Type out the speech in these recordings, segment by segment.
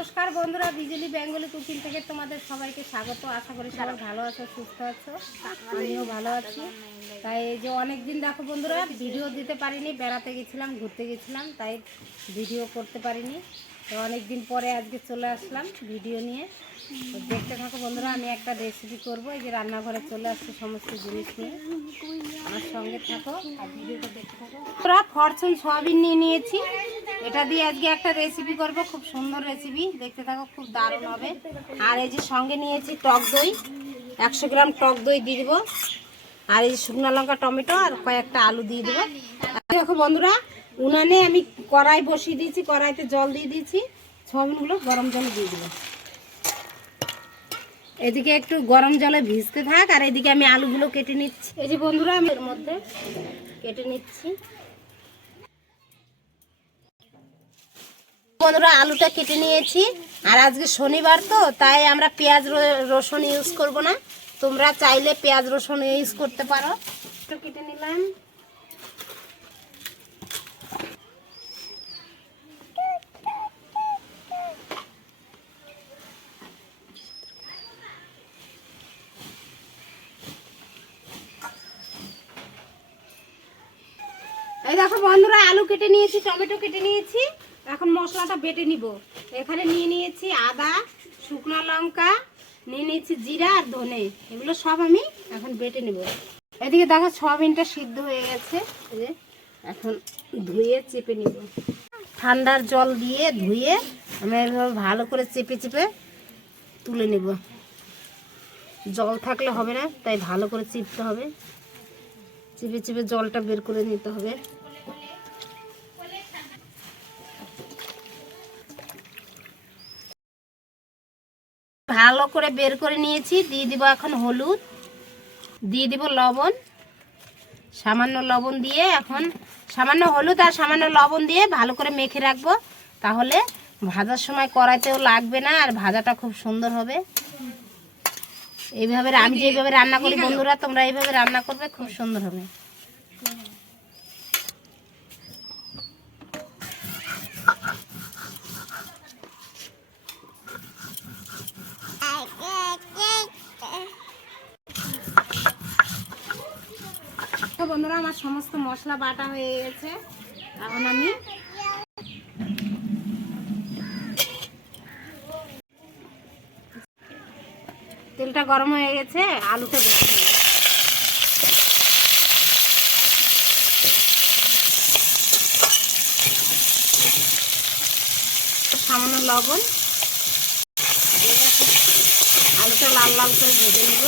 নমস্কার বন্ধুরা বিজলি Bengali cooking থেকে তোমাদের সবাইকে স্বাগত। আশা করি সবাই ভালো আছো সুস্থ আছো। আমিও ভালো আছি। তাই এই যে অনেক দিন দেখো বন্ধুরা ভিডিও দিতে পারিনি বেড়াতে গেছিলাম ঘুরতে গেছিলাম তাই ভিডিও করতে পারিনি। তো অনেক দিন পরে আজকে চলে আসলাম ভিডিও নিয়ে। তো দেখতে থাকো বন্ধুরা, আমি একটা রেসিপি করব। এই যে রান্নাঘরে চলে আসছে সমস্ত জিনিস নিয়ে। আমার সঙ্গে থাকো আর ভিডিওটা দেখতে থাকো। তোরা ফরচুন সয়াবিন নিয়ে নিয়েছি। এটা দিয়ে আজকে একটা রেসিপি করব, খুব সুন্দর রেসিপি দেখতে থাকো, খুব দারুণ হবে। আর এই যে সঙ্গে নিয়েছি টক দই। একশো গ্রাম টক দই দিয়ে দেবো। আর এই যে শুকনো লঙ্কা, টমেটো আর কয়েকটা আলু দিয়ে দেবো। দেখো বন্ধুরা উনানে আমি কড়াই বসিয়ে দিয়েছি, কড়াইতে জল দিয়ে দিয়েছি। সয়াবিনগুলো গরম জল দিয়ে দেবো এদিকে একটু গরম জলে ভিজতে থাক, আর এদিকে আমি আলুগুলো কেটে নিচ্ছি। এই যে বন্ধুরা, আমি এর মধ্যে কেটে নিচ্ছি। বন্ধুরা, আলুটা কেটে নিয়েছি। আর আজকে শনিবার তো, তাই আমরা পেঁয়াজ রসুন ইউজ করব না। তোমরা চাইলে পেঁয়াজ রসুন ইউজ করতে পারো। কেটে নিলাম। দেখো বন্ধুরা, আলু কেটে নিয়েছি, টমেটো কেটে নিয়েছি। এখন মশলাটা বেটে নিব। এখানে নিয়ে নিয়েছি আদা, শুকনো লঙ্কা, নিয়ে নিয়েছি জিরা আর ধনে। এগুলো সব আমি এখন বেটে নেব। এদিকে দেখো সয়াবিনটা সিদ্ধ হয়ে গেছে। এখন ধুয়ে চেপে নিব। ঠান্ডার জল দিয়ে ধুয়ে আমি এভাবে ভালো করে চেপে চেপে তুলে নেব। জল থাকলে হবে না, তাই ভালো করে চিপতে হবে। চিপে চিপে জলটা বের করে নিতে হবে। ভালো করে বের করে নিয়েছি। দিয়ে দিব এখন হলুদ। দিয়ে দিব লবণ। সামান্য লবণ দিয়ে এখন সামান্য হলুদ আর সামান্য লবণ দিয়ে ভালো করে মেখে রাখব। তাহলে ভাজার সময় কড়াইতেও লাগবে না আর ভাজাটা খুব সুন্দর হবে। এইভাবে আমি যেভাবে রান্না করি বন্ধুরা তোমরা এইভাবে রান্না করবে খুব সুন্দর হবে তো বন্ধুরা আমার সমস্ত মশলা বাটা হয়ে গেছে। এখন আমি তেলটা গরম হয়ে গেছে, আলুটা বেশি সামান্য লবণ, আলুটা লাল লাল করে ভেজে নেব।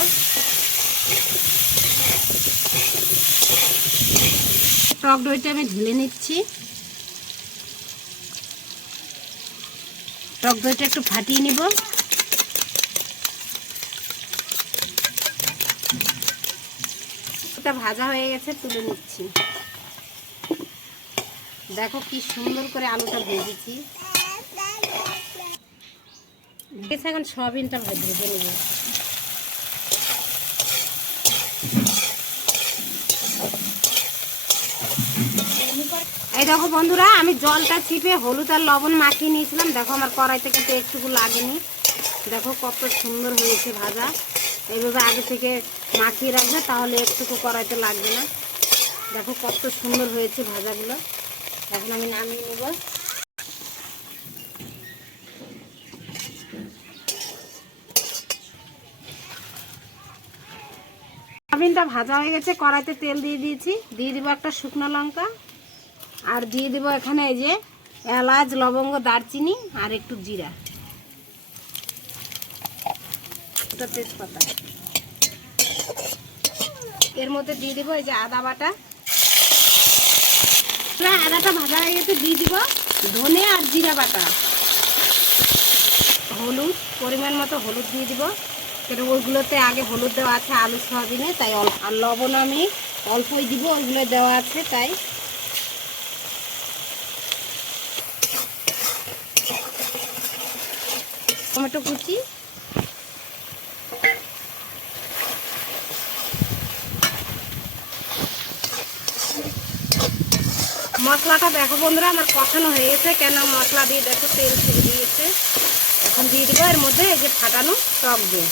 টক দইটা আমি ঢেলে নিচ্ছি। টক দইটা একটু ফাটিয়ে নিব। এটা ভাজা হয়ে গেছে তুলে নিচ্ছি। দেখো কি সুন্দর করে আলুটা ভেজেছি। গেছে এখন সয়াবিনটা ভেজে নেব। এই দেখো বন্ধুরা, আমি জলটা চিপে হলুদ আর লবণ মাখিয়ে নিয়েছিলাম। দেখো আমার কড়াইতে কিন্তু একটুকু লাগেনি। দেখো কত সুন্দর হয়েছে ভাজা। এইভাবে আগে থেকে মাখিয়ে রাখবে, তাহলে একটুকু কড়াইতে লাগবে না। দেখো কত সুন্দর হয়েছে ভাজাগুলো। এখন আমি নামিয়ে নেব। ভাজা হয়ে গেছে, কড়াইতে তেল দিয়ে দিয়েছি। দিয়ে দিব একটা শুকনো লঙ্কা। আর দিয়ে দেবো এখানে এই যে এলাচ, লবঙ্গ, দারচিনি আর একটু জিরা। তেজপাতা। এর মধ্যে দিয়ে দেবো এই যে আদা বাটা। প্রায় আদাটা ভাজা হয়ে গেছে, দিয়ে দিব ধনে আর জিরা বাটা। হলুদ, পরিমাণ মতো হলুদ দিয়ে দিব। কেন ওইগুলোতে আগে হলুদ দেওয়া আছে, আলু, সয়াবিনে, তাই আর লবণ আমি অল্পই দিব, ওইগুলো দেওয়া আছে, তাই টমেটো কুচি। মশলাটা দেখো বন্ধুরা, আমার কষানো হয়ে গেছে। কেন মশলা দিয়ে দেখো তেল ছেড়ে দিয়েছে। এখন দিয়ে দেবো এর মধ্যে এই যে ফাটানো টক দই।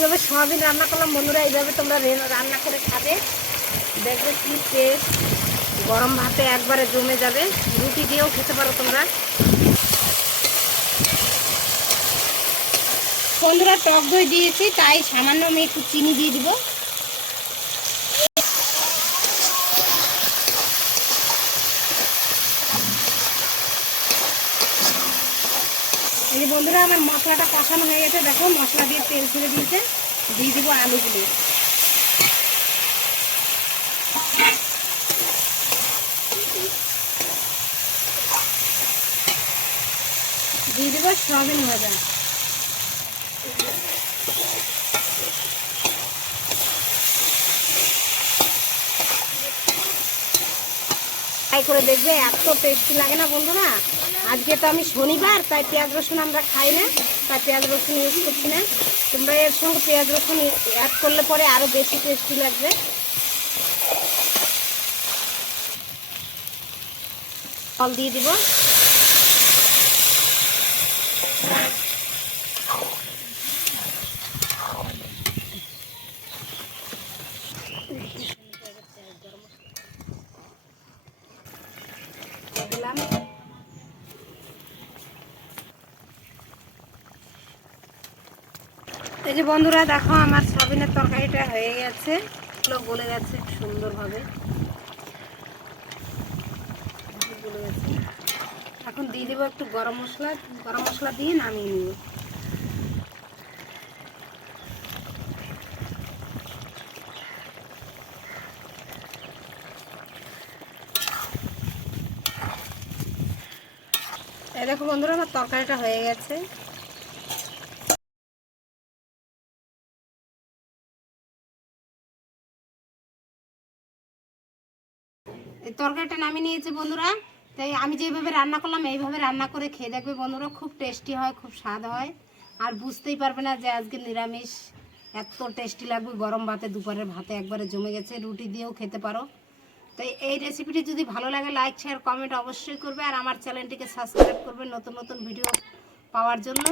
আমি যেইভাবে সোয়াবিন রান্না করলাম। বন্ধুরা, এইভাবে তোমরা রান্না করে খাবে। দেখবে কি টেস্ট গরম ভাতে একবারে জমে যাবে। রুটি দিয়েও খেতে পারো তোমরা। বন্ধুরা, টক দই দিয়েছি, তাই সামান্য আমি একটু চিনি দিয়ে দিব। বন্ধুরা, আমার মশলাটা কষানো হয়ে গেছে। দেখো, মশলা দিয়ে তেল ছেড়ে দিয়েছে। দিয়ে দিব আলুগুলো দিয়ে দিব সয়াবিন ভাজা। ট্রাই করে দেখবে, এত টেস্টি লাগে না বন্ধুরা। আজকে তো আমি শনিবার, তাই পেঁয়াজ রসুন আমরা খাই না, তাই পেঁয়াজ রসুন ইউজ করছি না। তোমরা এর সঙ্গে পেঁয়াজ রসুন অ্যাড করলে পরে আরও বেশি টেস্টি লাগবে। জল দিয়ে দিব। এই যে বন্ধুরা, দেখো আমার সবিনের তরকারিটা হয়ে গেছে। এগুলো গলে গেছে সুন্দরভাবে। গলে গেছে এখন দিয়ে দেবো একটু গরম মশলা। গরম মশলা দিয়ে নামিয়ে নিব। এই দেখো বন্ধুরা, আমার তরকারিটা হয়ে গেছে। এই তরকারিটা নামিয়ে নিয়েছে বন্ধুরা। তাই আমি যেভাবে রান্না করলাম, এইভাবে রান্না করে খেয়ে দেখবে বন্ধুরা, খুব টেস্টি হয়, খুব স্বাদ হয়। আর বুঝতেই পারবে না যে আজকে নিরামিষ, এত টেস্টি লাগবে, গরম ভাতে, দুপুরের ভাতে একবারে জমে গেছে, রুটি দিয়েও খেতে পারো। তাই এই রেসিপিটি যদি ভালো লাগে লাইক শেয়ার কমেন্ট অবশ্যই করবে। আর আমার চ্যানেলটিকে সাবস্ক্রাইব করবে নতুন নতুন ভিডিও পাওয়ার জন্য।